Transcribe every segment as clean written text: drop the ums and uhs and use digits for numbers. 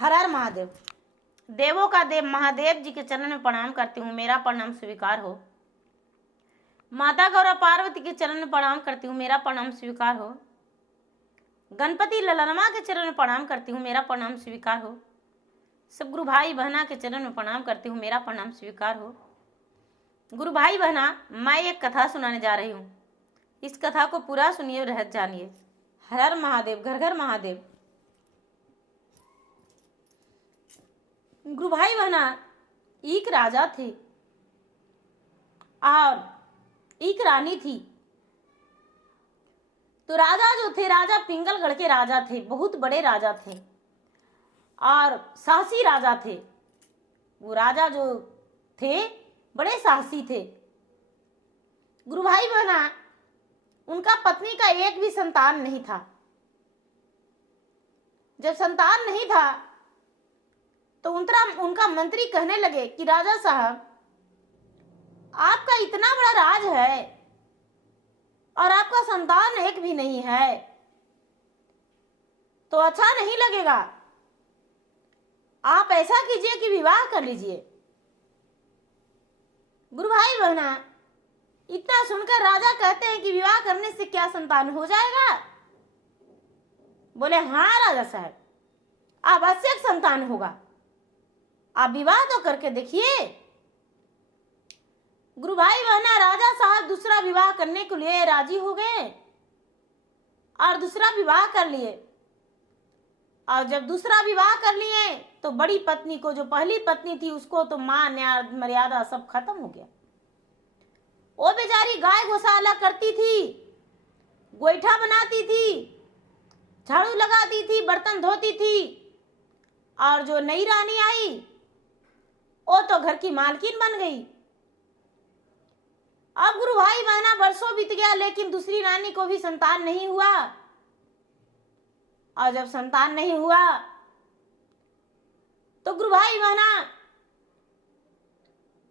हर हर महादेव। देवों का देव महादेव जी के चरण में प्रणाम करती हूँ, मेरा प्रणाम स्वीकार हो। माता गौरा पार्वती के चरण में प्रणाम करती हूँ, मेरा प्रणाम स्वीकार हो। गणपति ललनमा के चरण में प्रणाम करती हूँ, मेरा प्रणाम स्वीकार हो। सब गुरु भाई बहना के चरण में प्रणाम करती हूँ, मेरा प्रणाम स्वीकार हो। गुरु भाई बहना, मैं एक कथा सुनाने जा रही हूँ। इस कथा को पूरा सुनिए, रहस्य जानिए। हर हर महादेव, घर घर महादेव। गुरु भाई बहना, एक राजा थे और एक रानी थी। तो राजा जो थे, राजा पिंगलगढ़ के राजा थे, बहुत बड़े राजा थे और साहसी राजा थे। वो राजा जो थे बड़े साहसी थे। गुरु भाई बहना, उनका पत्नी का एक भी संतान नहीं था। जब संतान नहीं था तो उनका मंत्री कहने लगे कि राजा साहब, आपका इतना बड़ा राज है और आपका संतान एक भी नहीं है, तो अच्छा नहीं लगेगा। आप ऐसा कीजिए कि विवाह कर लीजिए। गुरु भाई बहना, इतना सुनकर राजा कहते हैं कि विवाह करने से क्या संतान हो जाएगा? बोले हाँ राजा साहब, आवश्यक संतान होगा, आप विवाह तो करके देखिए। गुरु भाई बहना, राजा साहब दूसरा विवाह करने के लिए राजी हो गए और दूसरा विवाह कर लिए। और जब दूसरा विवाह कर लिए तो बड़ी पत्नी को, जो पहली पत्नी थी, उसको तो मान मर्यादा सब खत्म हो गया। वो बेचारी गाय गौशाला करती थी, गोईठा बनाती थी, झाड़ू लगाती थी, बर्तन धोती थी। और जो नई रानी आई वो तो घर की मालकिन बन गई। अब गुरु भाई बहना, वर्षों बीत गया लेकिन दूसरी रानी को भी संतान नहीं हुआ। और जब संतान नहीं हुआ तो गुरु भाई बहना,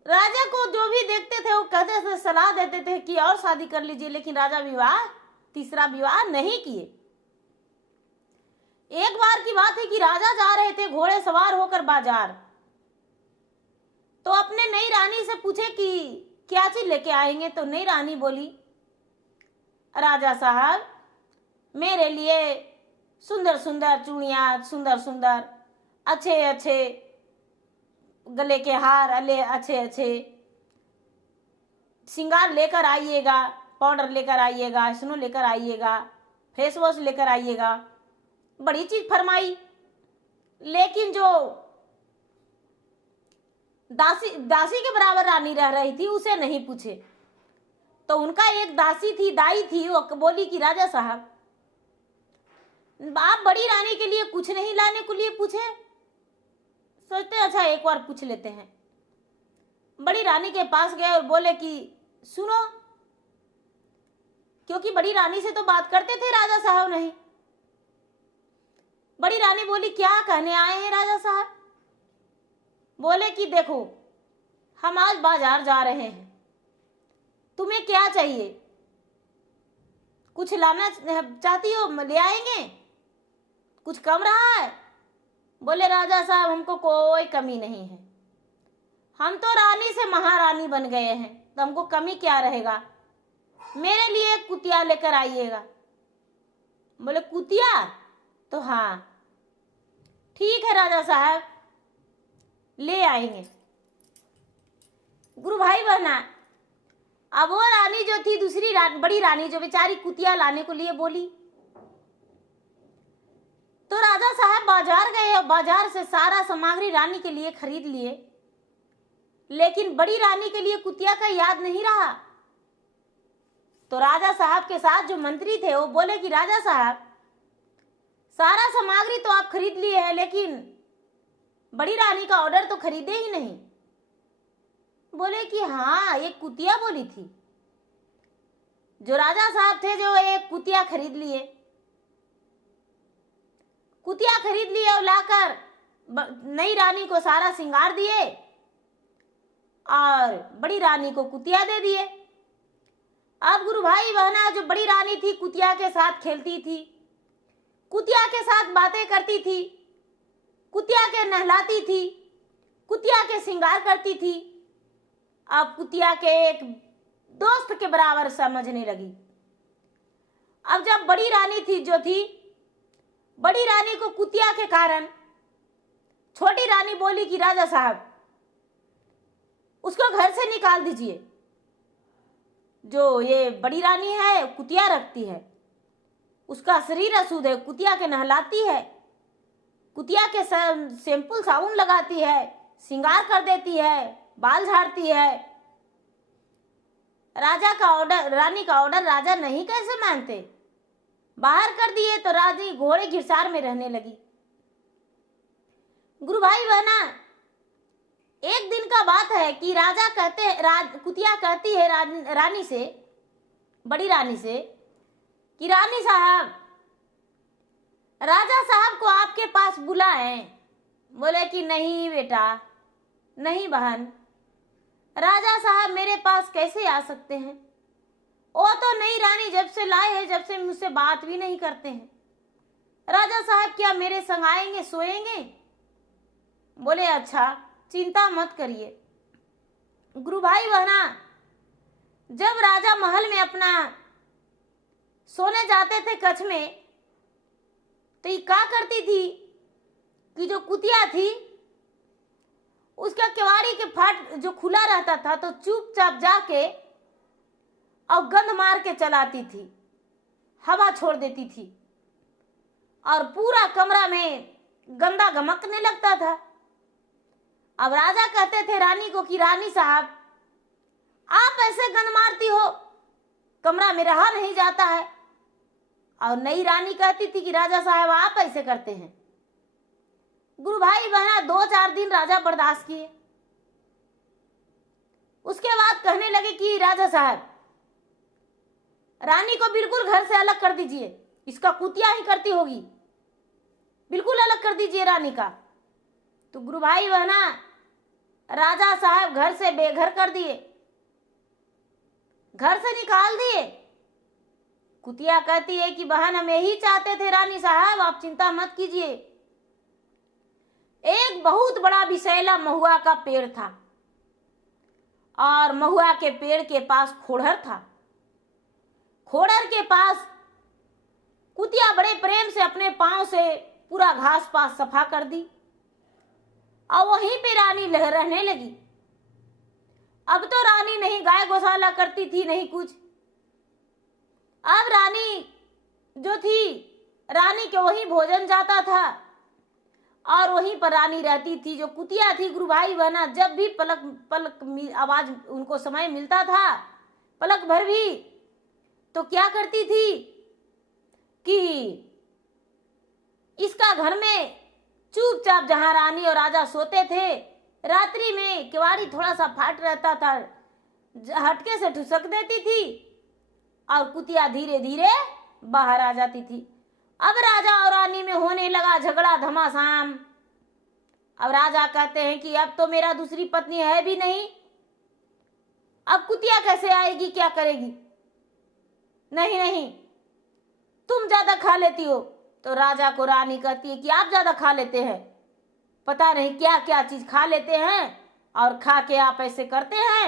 राजा को जो भी देखते थे वो कहते थे, सलाह देते थे कि और शादी कर लीजिए, लेकिन राजा तीसरा विवाह नहीं किए। एक बार की बात है कि राजा जा रहे थे घोड़े सवार होकर बाजार। तो अपने नई रानी से पूछे कि क्या चीज लेके आएंगे? तो नई रानी बोली, राजा साहब मेरे लिए सुंदर सुंदर चूड़ियां, सुंदर सुंदर अच्छे अच्छे गले के हार, अच्छे अच्छे श्रृंगार लेकर आइएगा, पाउडर लेकर आइएगा, स्नो लेकर आइएगा, फेस वॉश लेकर आइएगा। बड़ी चीज फरमाई। लेकिन जो दासी के बराबर रानी रह रही थी उसे नहीं पूछे। तो उनका एक दासी थी, दाई थी, वो बोली कि राजा साहब, आप बड़ी रानी के लिए कुछ नहीं लाने के लिए पूछे? सोचते अच्छा एक बार पूछ लेते हैं। बड़ी रानी के पास गए और बोले कि सुनो, क्योंकि बड़ी रानी से तो बात करते थे राजा साहब नहीं। बड़ी रानी बोली, क्या कहने आए हैं राजा साहब? बोले कि देखो, हम आज बाजार जा रहे हैं, तुम्हें क्या चाहिए? कुछ लाना चाहती हो, ले आएंगे, कुछ कम रहा है? बोले राजा साहब, हमको कोई कमी नहीं है, हम तो रानी से महारानी बन गए हैं, तो हमको कमी क्या रहेगा? मेरे लिए कुतिया लेकर आइएगा। बोले कुतिया? तो हाँ ठीक है राजा साहब, ले आएंगे। गुरु भाई बहना, अब वो रानी जो थी, दूसरी बड़ी रानी जो बेचारी कुतिया लाने को लिए बोली। तो राजा साहब बाजार गए और बाजार से सारा सामग्री रानी के लिए खरीद लिए, लेकिन बड़ी रानी के लिए कुतिया का याद नहीं रहा। तो राजा साहब के साथ जो मंत्री थे वो बोले कि राजा साहब, सारा सामग्री तो आप खरीद लिए हैं, लेकिन बड़ी रानी का ऑर्डर तो खरीदे ही नहीं। बोले कि हाँ, एक कुतिया बोली थी। जो राजा साहब थे जो एक कुतिया खरीद लिए। कुतिया खरीद लिए और लाकर नई रानी को सारा श्रृंगार दिए और बड़ी रानी को कुतिया दे दिए। अब गुरु भाई बहना, जो बड़ी रानी थी कुतिया के साथ खेलती थी, कुतिया के साथ बातें करती थी, कुतिया के नहलाती थी, कुतिया के श्रृंगार करती थी। अब कुतिया के एक दोस्त के बराबर समझने लगी। अब जब बड़ी रानी थी जो थी, बड़ी रानी को कुतिया के कारण छोटी रानी बोली कि राजा साहब उसको घर से निकाल दीजिए। जो ये बड़ी रानी है कुतिया रखती है, उसका शरीर अशुद्ध है, कुतिया के नहलाती है, कुतिया के शैम्पूल साबुन लगाती है, श्रृंगार कर देती है, बाल झाड़ती है। राजा का ऑर्डर, रानी का ऑर्डर राजा नहीं कैसे मानते। बाहर कर दिए तो रानी घोड़े घिरसार में रहने लगी। गुरु भाई बहना, एक दिन का बात है कि राजा कहते कुतिया कहती है रानी से, बड़ी रानी से कि रानी साहब, राजा साहब को आपके पास बुलाएं। बोले कि नहीं बेटा, नहीं बहन, राजा साहब मेरे पास कैसे आ सकते हैं। वो तो नहीं रानी, जब से लाए हैं जब से मुझसे बात भी नहीं करते हैं। राजा साहब क्या मेरे संग आएंगे, सोएंगे। बोले अच्छा, चिंता मत करिए। गुरु भाई बहना, जब राजा महल में अपना सोने जाते थे कक्ष में, तो ये क्या करती थी कि जो कुतिया थी उसका केवाड़ी के फाट जो खुला रहता था तो चुपचाप जाके और गंध मार के चलाती थी, हवा छोड़ देती थी और पूरा कमरा में गंदा गमकने लगता था। अब राजा कहते थे रानी को कि रानी साहब आप ऐसे गंध मारती हो, कमरा में रहा नहीं जाता है। और नई रानी कहती थी कि राजा साहब आप ऐसे करते हैं। गुरु भाई बहना, 2-4 दिन राजा बर्दाश्त किए। उसके बाद कहने लगे कि राजा साहब रानी को बिल्कुल घर से अलग कर दीजिए, इसका कुतिया ही करती होगी, बिल्कुल अलग कर दीजिए रानी का। तो गुरु भाई बहना, राजा साहब घर से बेघर कर दिए, घर से निकाल दिए। कुतिया कहती है कि बहन हम यही चाहते थे रानी साहब, आप चिंता मत कीजिए। एक बहुत बड़ा विषैला महुआ का पेड़ था और महुआ के पेड़ के पास खोड़हर था। खोड़हर के पास कुतिया बड़े प्रेम से अपने पांव से पूरा घास पास सफा कर दी और वहीं पे रानी रहने लगी। अब तो रानी नहीं गाय गौशाला करती थी, नहीं कुछ। अब रानी जो थी, रानी के वहीं भोजन जाता था और वहीं पर रानी रहती थी। जो कुतिया थी गुरु भाई बहना, जब भी पलक पलक आवाज उनको समय मिलता था, पलक भर भी, तो क्या करती थी कि इसका घर में चुपचाप जहां रानी और राजा सोते थे, रात्रि में किवाड़ी थोड़ा सा फाट रहता था, हटके से ठुसक देती थी और कुतिया धीरे धीरे बाहर आ जाती थी। अब राजा और रानी में होने लगा झगड़ा धमासाम। अब राजा कहते हैं कि अब तो मेरा दूसरी पत्नी है भी नहीं, अब कुतिया कैसे आएगी, क्या करेगी। नहीं नहीं, तुम ज्यादा खा लेती हो। तो राजा को रानी कहती है कि आप ज्यादा खा लेते हैं, पता नहीं क्या क्या चीज खा लेते हैं और खा के आप ऐसे करते हैं।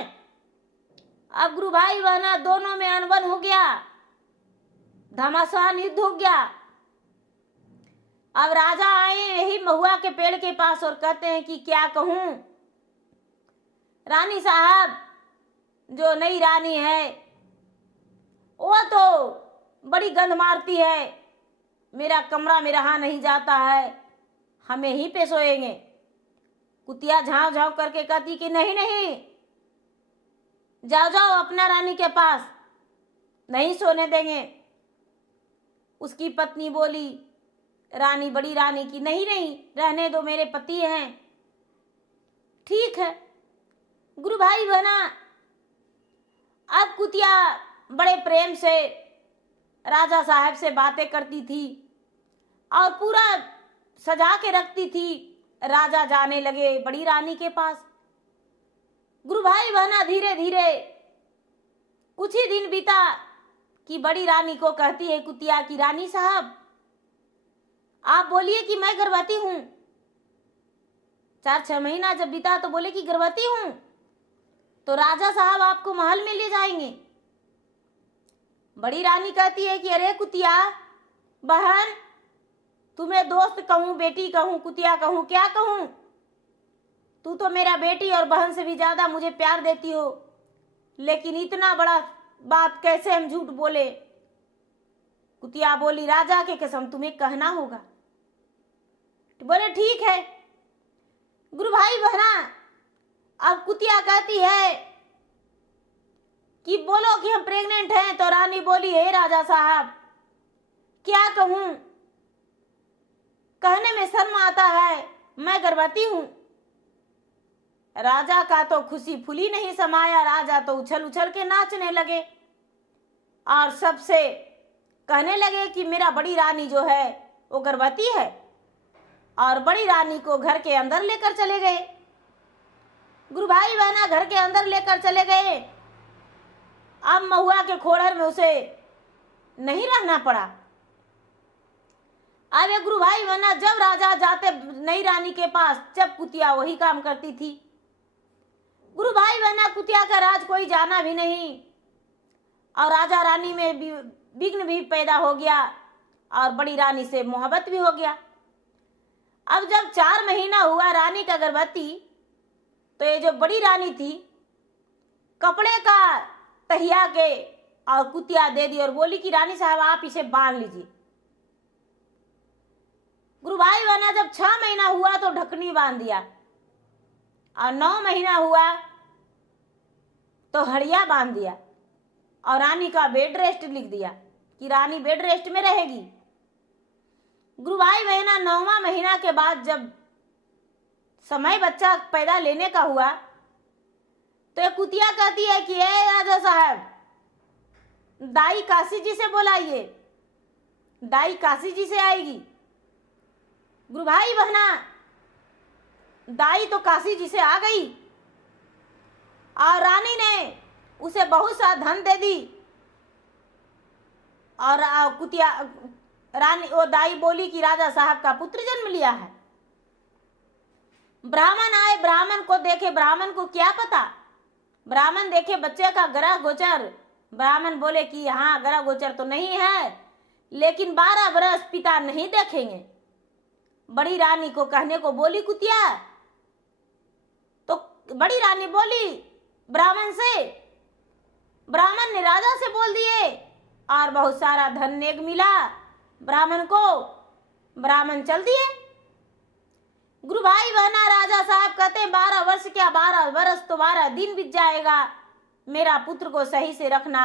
अब गुरु भाई बहना, दोनों में अनबन हो गया, घमासान युद्ध हो गया। अब राजा आए यही महुआ के पेड़ के पास और कहते हैं कि क्या कहूं रानी साहब, जो नई रानी है वो तो बड़ी गंध मारती है, मेरा कमरा में रहा नहीं जाता है, हम यहीं पे सोएंगे। कुतिया झाँव झाँव करके कहती कि नहीं नहीं, जाओ जाओ अपना रानी के पास, नहीं सोने देंगे। उसकी पत्नी बोली, रानी बड़ी रानी की, नहीं नहीं रहने दो, मेरे पति हैं। ठीक है। गुरु भाई बहना, अब कुतिया बड़े प्रेम से राजा साहब से बातें करती थी और पूरा सजा के रखती थी। राजा जाने लगे बड़ी रानी के पास। गुरु भाई बहना, धीरे धीरे कुछ ही दिन बीता कि बड़ी रानी को कहती है कुतिया की रानी साहब आप बोलिए कि मैं गर्भवती हूं। 4-6 महीना जब बीता तो बोले कि गर्भवती हूं। तो राजा साहब आपको महल में ले जाएंगे। बड़ी रानी कहती है कि अरे कुतिया बहन, तुम्हें दोस्त कहूं, बेटी कहूं, कुतिया कहूं, क्या कहूं? तू तो मेरा बेटी और बहन से भी ज्यादा मुझे प्यार देती हो, लेकिन इतना बड़ा बात कैसे हम झूठ बोले? कुतिया बोली, राजा के कसम तुम्हें कहना होगा। तो बोले ठीक है। गुरु भाई बहना, अब कुतिया कहती है कि बोलो कि हम प्रेग्नेंट हैं। तो रानी बोली, हे राजा साहब क्या कहूं, कहने में शर्म आता है, मैं गर्भवती हूं। राजा का तो खुशी फुली नहीं समाया। राजा तो उछल उछल के नाचने लगे और सबसे कहने लगे कि मेरा बड़ी रानी जो है वो गर्भवती है। और बड़ी रानी को घर के अंदर लेकर चले गए। गुरु भाई बहना घर के अंदर लेकर चले गए। अब महुआ के खोड़र में उसे नहीं रहना पड़ा। अब ये गुरु भाई बहना जब राजा जाते नई रानी के पास, जब कुतिया वही काम करती थी। गुरु भाई बहना कुतिया का राज कोई जाना भी नहीं और राजा रानी में विघ्न भी पैदा हो गया और बड़ी रानी से मोहब्बत भी हो गया। अब जब 4 महीना हुआ रानी का गर्भवती, तो ये जो बड़ी रानी थी कपड़े का तहिया के और कुतिया दे दी और बोली कि रानी साहब आप इसे बांध लीजिए। गुरु भाई बहना जब 6 महीना हुआ तो ढकनी बांध दिया और 9 महीना हुआ तो हड़िया बांध दिया और रानी का बेड रेस्ट लिख दिया कि रानी बेड रेस्ट में रहेगी। गुरु भाई बहना 9वां महीना के बाद जब समय बच्चा पैदा लेने का हुआ, तो एक कुतिया कहती है कि ए राजा साहब, दाई काशी जी से बुलाइए, दाई काशी जी से आएगी। गुरु भाई बहना दाई तो काशी जी से आ गई और रानी ने उसे बहुत सा धन दे दी। और कुतिया रानी वो दाई बोली कि राजा साहब का पुत्र जन्म लिया है। ब्राह्मण आए, ब्राह्मण को देखे, ब्राह्मण को क्या पता, ब्राह्मण देखे बच्चे का ग्रह गोचर। ब्राह्मण बोले कि हाँ ग्रह गोचर तो नहीं है, लेकिन 12 बरस पिता नहीं देखेंगे। बड़ी रानी को कहने को बोली कुतिया, तो बड़ी रानी बोली ब्राह्मण से, ब्राह्मण ने राजा से बोल दिए और बहुत सारा धन नेक मिला ब्राह्मण को। ब्राह्मण चल दिए। गुरु भाई बहना राजा साहब कहते 12 वर्ष क्या 12 वर्ष तो 12 दिन बीत जाएगा, मेरा पुत्र को सही से रखना।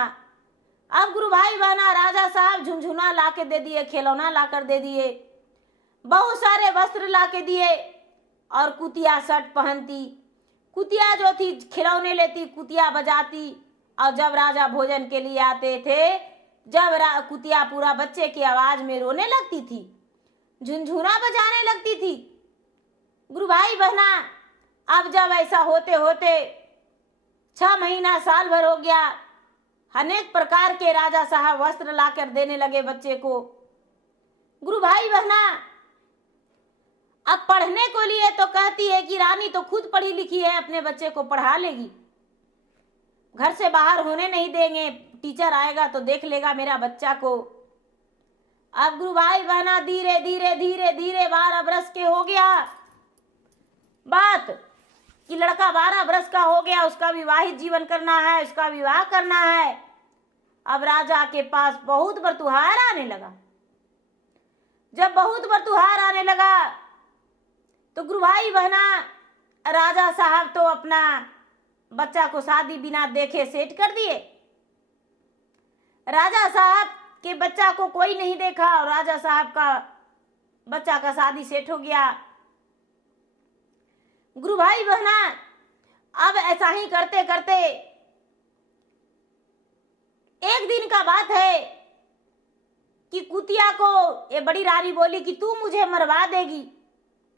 अब गुरु भाई बहना राजा साहब झुनझुना ला के दे दिए, खिलौना ला कर दे दिए, बहुत सारे वस्त्र ला के दिए और कुतिया शर्ट पहनती। कुतिया जो थी खिलौने लेती, कुतिया बजाती और जब राजा भोजन के लिए आते थे, जब कुतिया पूरा बच्चे की आवाज में रोने लगती थी, झुनझुना बजाने लगती थी। गुरु भाई बहना अब जब ऐसा होते होते 6 महीना साल भर हो गया, अनेक प्रकार के राजा साहब वस्त्र लाकर देने लगे बच्चे को। गुरु भाई बहना अब पढ़ने को लिए तो कहती है कि रानी तो खुद पढ़ी लिखी है, अपने बच्चे को पढ़ा लेगी, घर से बाहर होने नहीं देंगे, टीचर आएगा तो देख लेगा मेरा बच्चा को। अब गुरु भाई बहना धीरे धीरे धीरे धीरे 12 बरस के हो गया बात कि लड़का 12 बरस का हो गया, उसका विवाहित जीवन करना है, उसका विवाह करना है। अब राजा के पास बहुत बरतुहार आने लगा। जब बहुत बरतुहार आने लगा तो गुरु भाई बहना राजा साहब तो अपना बच्चा को शादी बिना देखे सेट कर दिए। राजा साहब के बच्चा को कोई नहीं देखा और राजा साहब का बच्चा का शादी सेट हो गया। गुरु भाई बहना अब ऐसा ही करते करते एक दिन का बात है कि कुतिया को ये बड़ी रानी बोली कि तू मुझे मरवा देगी।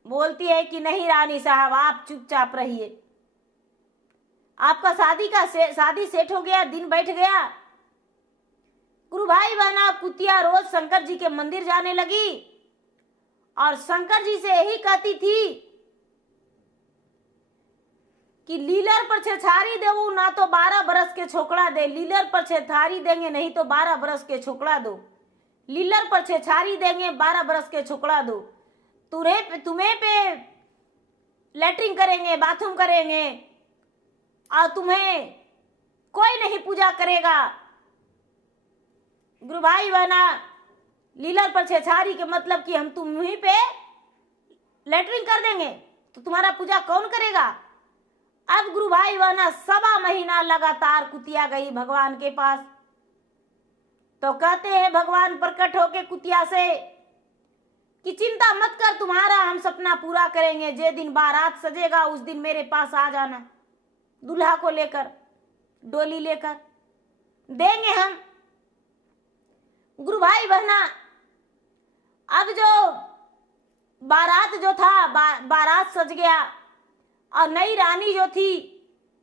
बोलती है कि नहीं रानी साहब आप चुपचाप रहिए, आपका शादी सेट हो गया, दिन बैठ गया। गुरु भाई बहना कुतिया रोज शंकर जी के मंदिर जाने लगी और शंकर जी से यही कहती थी कि लीलर पर छेछारी देवू ना तो 12 बरस के छोकड़ा दे। लीलर पर छेछारी देंगे नहीं तो 12 बरस के छोकड़ा दो। लीलर पर छेछारी देंगे 12 बरस के छोकड़ा दो। तुम्हें पे लेटरिंग करेंगे, बाथरूम करेंगे और तुम्हें कोई नहीं पूजा करेगा। गुरु भाई बहना, लीलर पर छेछारी के मतलब कि हम तुम्हीं पे लेटरिंग कर देंगे तो तुम्हारा पूजा कौन करेगा। अब गुरु भाई बहना 1.25 महीना लगातार कुतिया गई भगवान के पास। तो कहते हैं भगवान प्रकट होके कुतिया से कि चिंता मत कर, तुम्हारा हम सपना पूरा करेंगे। जे दिन बारात सजेगा उस दिन मेरे पास आ जाना, दूल्हा को लेकर, डोली लेकर देंगे हम। गुरु भाई बहना, अब जो बारात जो था, बारात सज गया और नई रानी जो थी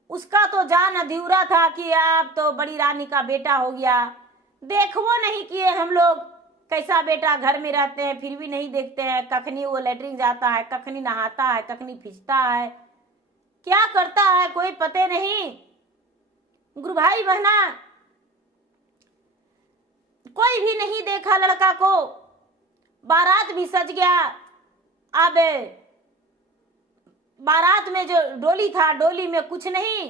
उसका तो जान अधूरा था कि अब तो बड़ी रानी का बेटा हो गया। देखो नहीं किए हम लोग कैसा बेटा, घर में रहते हैं फिर भी नहीं देखते हैं। कखनी वो लेटरिन जाता है, कखनी नहाता है, कखनी खींचता है, क्या करता है कोई पते नहीं। गुरु भाई बहना, कोई भी नहीं देखा लड़का को। बारात भी सज गया। अब बारात में जो डोली था, डोली में कुछ नहीं,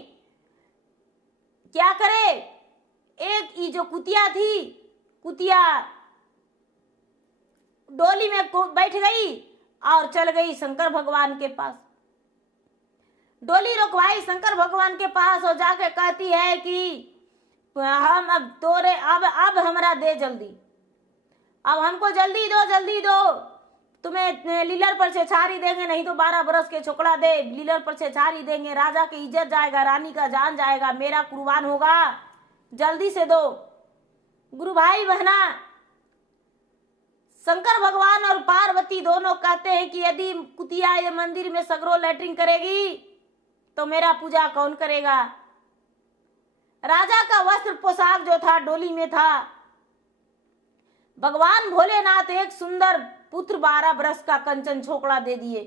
क्या करे। एक ये जो कुतिया थी, कुतिया डोली में बैठ गई और चल गई शंकर भगवान के पास। डोली रुकवाई शंकर भगवान के पास और जाके कहती है कि हम अब तोरे अब हमरा दे जल्दी, अब हमको जल्दी दो, जल्दी दो। तुम्हें लीलर पर छेछारी देंगे नहीं तो 12 बरस के छोकड़ा दे। लीलर पर छेछारी देंगे, राजा की इज्जत जाएगा, रानी का जान जाएगा, मेरा कुर्बान होगा, जल्दी से दो। गुरु भाई बहना, शंकर भगवान और पार्वती दोनों कहते हैं कि यदि कुतिया ये मंदिर में सगरो लेटरिंग करेगी तो मेरा पूजा कौन करेगा। राजा का वस्त्र पोशाक जो था डोली में था। भगवान भोलेनाथ एक सुंदर पुत्र 12 बरस का कंचन छोकड़ा दे दिए।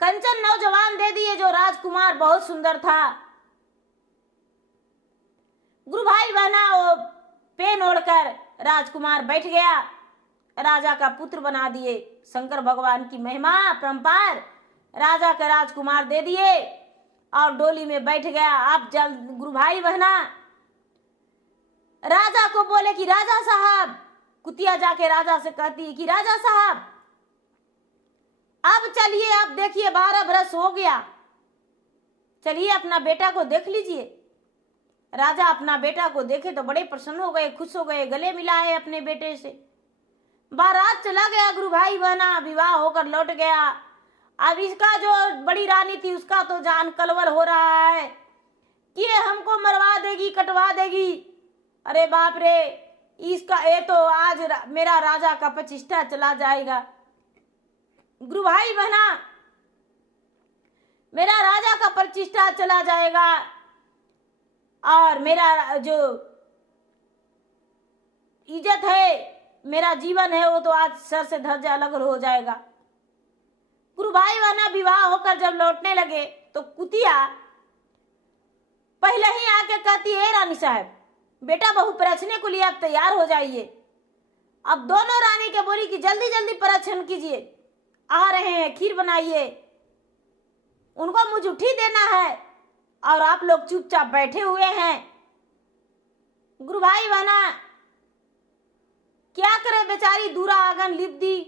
कंचन नौजवान दे दिए जो राजकुमार बहुत सुंदर था। गुरु भाई बहना, वो पेन ओढ़कर राजकुमार बैठ गया, राजा का पुत्र बना दिए। शंकर भगवान की महिमा परंपार, राजा का राजकुमार दे दिए और डोली में बैठ गया। आप जल्द गुरु भाई बहना राजा को बोले कि राजा साहब, कुतिया जाके राजा से कहती है कि राजा साहब अब चलिए, आप देखिए 12 बरस हो गया, चलिए अपना बेटा को देख लीजिए। राजा अपना बेटा को देखे तो बड़े प्रसन्न हो गए, खुश हो गए, गले मिलाए अपने बेटे से। बारात चला गया गुरु भाई बहना, विवाह होकर लौट गया। अब इसका जो बड़ी रानी थी उसका तो जान कलवल हो रहा है कि ये हमको मरवा देगी, कटवा देगी। अरे बाप रे, इसका ये तो आज मेरा राजा का प्रतिष्ठा चला जाएगा। गुरु भाई बहना, मेरा राजा का प्रतिष्ठा चला जाएगा और मेरा जो इज्जत है, मेरा जीवन है, वो तो आज सर से धज्जे अलग हो जाएगा। गुरु भाई बहना विवाह होकर जब लौटने लगे तो कुतिया पहले ही आके कहती है, रानी साहब बेटा बहू परछने को लिए आप तैयार हो जाइए। अब दोनों रानी के बोली कि जल्दी जल्दी परछन कीजिए, आ रहे हैं, खीर बनाइए, उनको मुझुठी देना है और आप लोग चुपचाप बैठे हुए हैं। गुरु भाई बहना क्या करे, बेचारी दूरा आंगन लिप दी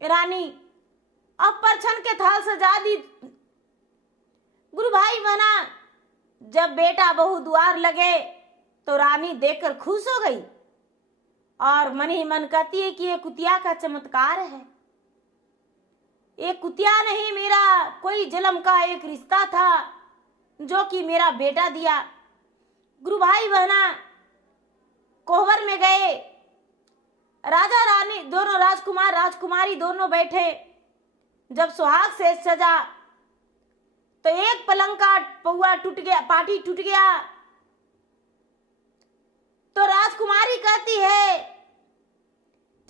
रानी, अब परछन के थाल सजा दी। गुरु भाई बहना जब बेटा बहू द्वार लगे तो रानी देखकर खुश हो गई और मन ही मन कहती है कि ये कुतिया का चमत्कार है। ये कुतिया नहीं, मेरा कोई जन्म का एक रिश्ता था जो कि मेरा बेटा दिया। गुरु भाई बहना कोहबर में गए, राजा रानी दोनों, राजकुमार राजकुमारी दोनों बैठे। जब सुहाग से सजा तो एक पलंग का पौआ टूट गया, पाटी टूट गया। तो राजकुमारी कहती है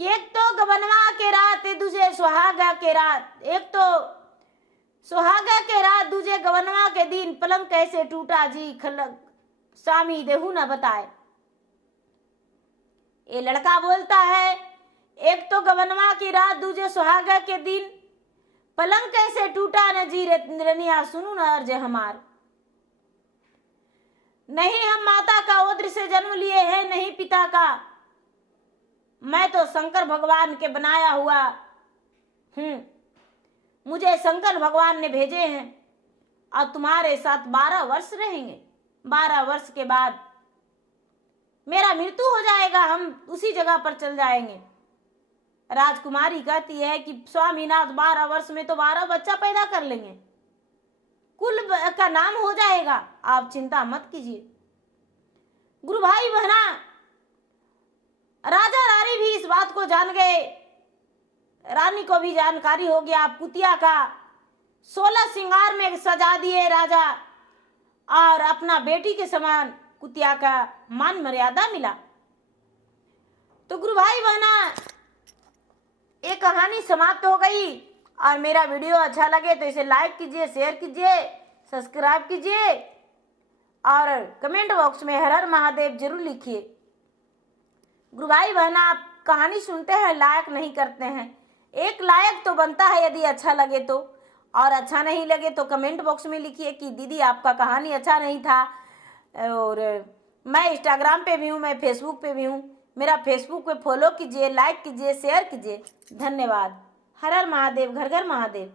कि एक तो गबनवा के रात, एक दूसरे सुहागा के रात, एक तो सुहागा के रात दूजे गवनवा के दिन, पलंग कैसे टूटा जी खलक स्वामी देहू न बताए। ये लड़का बोलता है, एक तो गवनवा की रात दूजे सुहागा के दिन, पलंग कैसे टूटा न जी रनिया सुनू न अर्ज हमार। नहीं हम माता का ओद्र से जन्म लिए हैं, नहीं पिता का, मैं तो शंकर भगवान के बनाया हुआ मुझे शंकर भगवान ने भेजे हैं और तुम्हारे साथ 12 वर्ष रहेंगे। 12 वर्ष के बाद मेरा मृत्यु हो जाएगा, हम उसी जगह पर चल जाएंगे। राजकुमारी कहती है कि स्वामीनाथ 12 वर्ष में तो 12 बच्चा पैदा कर लेंगे, कुल का नाम हो जाएगा, आप चिंता मत कीजिए। गुरु भाई बहना, राजा रानी भी इस बात को जान गए, रानी को भी जानकारी हो गया। कुतिया का 16 श्रृंगार में सजा दिए राजा और अपना बेटी के समान कुतिया का मान मर्यादा मिला। तो गुरु भाई बहना, ये कहानी समाप्त हो गई। और मेरा वीडियो अच्छा लगे तो इसे लाइक कीजिए, शेयर कीजिए, सब्सक्राइब कीजिए और कमेंट बॉक्स में हर हर महादेव जरूर लिखिए। गुरु भाई बहना, आप कहानी सुनते हैं, लाइक नहीं करते हैं। एक लाइक तो बनता है यदि अच्छा लगे तो, और अच्छा नहीं लगे तो कमेंट बॉक्स में लिखिए कि दीदी आपका कहानी अच्छा नहीं था। और मैं इंस्टाग्राम पे भी हूँ, मैं फेसबुक पे भी हूँ, मेरा फेसबुक पे फॉलो कीजिए, लाइक कीजिए, शेयर कीजिए। धन्यवाद। हर हर महादेव, घर घर महादेव।